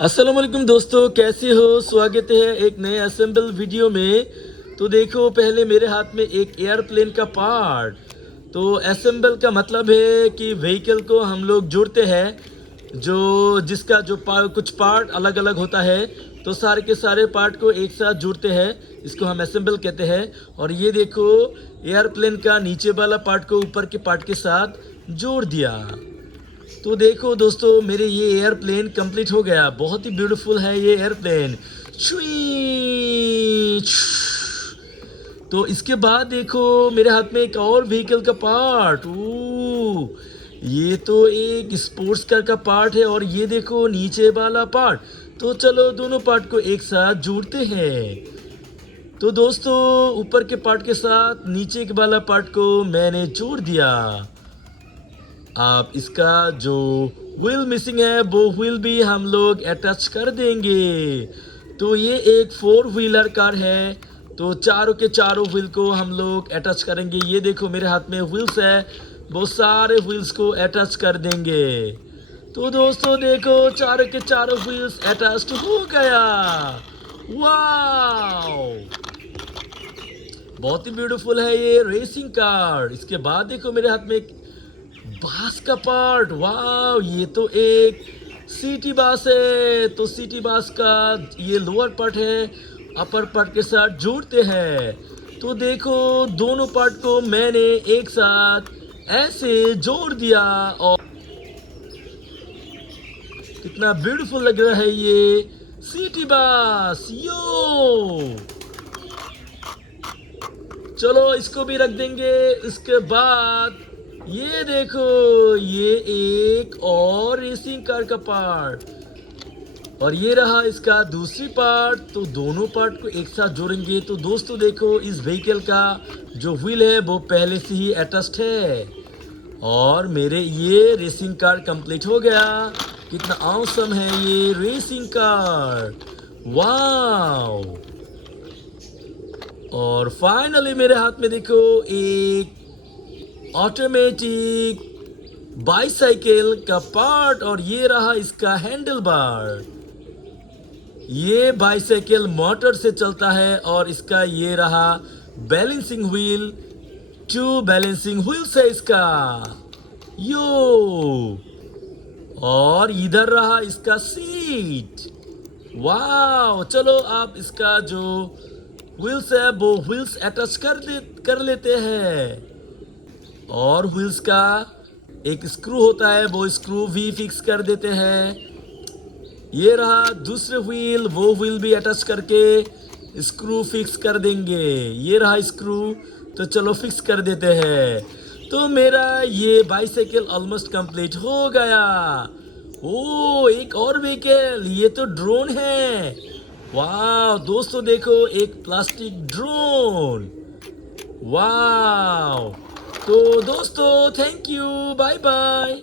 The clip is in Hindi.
अस्सलाम वालेकुम दोस्तों, कैसे हो? स्वागत है एक नए असेंबल वीडियो में। तो देखो, पहले मेरे हाथ में एक एयरप्लेन का पार्ट। तो असेंबल का मतलब है कि व्हीकल को हम लोग जोड़ते हैं, जो जिसका जो कुछ पार्ट अलग अलग होता है, तो सारे के सारे पार्ट को एक साथ जोड़ते हैं। इसको हम असेंबल कहते हैं। और ये देखो, एयरप्लेन का नीचे वाला पार्ट को ऊपर के पार्ट के साथ जोड़ दिया। तो देखो दोस्तों, मेरे ये एयरप्लेन कंप्लीट हो गया। बहुत ही ब्यूटीफुल है ये एयरप्लेन। छुई! तो इसके बाद देखो, मेरे हाथ में एक और व्हीकल का पार्ट। ये तो एक स्पोर्ट्स कार का पार्ट है। और ये देखो नीचे वाला पार्ट। तो चलो दोनों पार्ट को एक साथ जोड़ते हैं। तो दोस्तों, ऊपर के पार्ट के साथ नीचे के वाला पार्ट को मैंने जोड़ दिया। आप इसका जो व्हील मिसिंग है, वो व्हील भी हम लोग अटैच कर देंगे। तो ये एक 4 व्हीलर कार है। तो चारों के चारों व्हील को हम लोग अटैच करेंगे। ये देखो मेरे हाथ में व्हील्स है, वो सारे व्हील्स को अटैच कर देंगे। तो दोस्तों देखो, चारों के चारों व्हील्स अटैच हो गया। वाओ, बहुत ही ब्यूटीफुल है ये रेसिंग कार। इसके बाद देखो मेरे हाथ में एक बास का पार्ट। वाह, ये तो एक सिटी बास है। तो सिटी बास का ये लोअर पार्ट है, अपर पार्ट के साथ जोड़ते हैं। तो देखो, दोनों पार्ट को मैंने एक साथ ऐसे जोड़ दिया। और कितना ब्यूटीफुल लग रहा है ये सिटी बास। यो, चलो इसको भी रख देंगे। इसके बाद ये देखो, ये एक और रेसिंग कार का पार्ट। और ये रहा इसका दूसरी पार्ट। तो दोनों पार्ट को एक साथ जोड़ेंगे। तो दोस्तों देखो, इस व्हीकल का जो व्हील है वो पहले से ही अटैच्ड है। और मेरे ये रेसिंग कार कंप्लीट हो गया। कितना ऑसम है ये रेसिंग कार। वाओ। और फाइनली मेरे हाथ में देखो एक ऑटोमेटिक बाइसाइकिल का पार्ट। और ये रहा इसका हैंडल बार। ये बाइसाइकिल मोटर से चलता है। और इसका ये रहा बैलेंसिंग व्हील। 2 बैलेंसिंग व्हील्स है इसका। यो, और इधर रहा इसका सीट। वाह, चलो आप इसका जो व्हील्स है वो व्हील्स अटैच कर लेते हैं। और व्हील्स का एक स्क्रू होता है, वो स्क्रू भी फिक्स कर देते हैं। ये रहा दूसरे व्हील, वो व्हील भी अटैच करके स्क्रू फिक्स कर देंगे। ये रहा स्क्रू। तो चलो फिक्स कर देते हैं। तो मेरा ये बाइसाइकिल ऑलमोस्ट कंप्लीट हो गया। ओ, एक और व्हीकल, ये तो ड्रोन है। वाह दोस्तों देखो, एक प्लास्टिक ड्रोन। वाह। तो दोस्तों, थैंक यू, बाय बाय।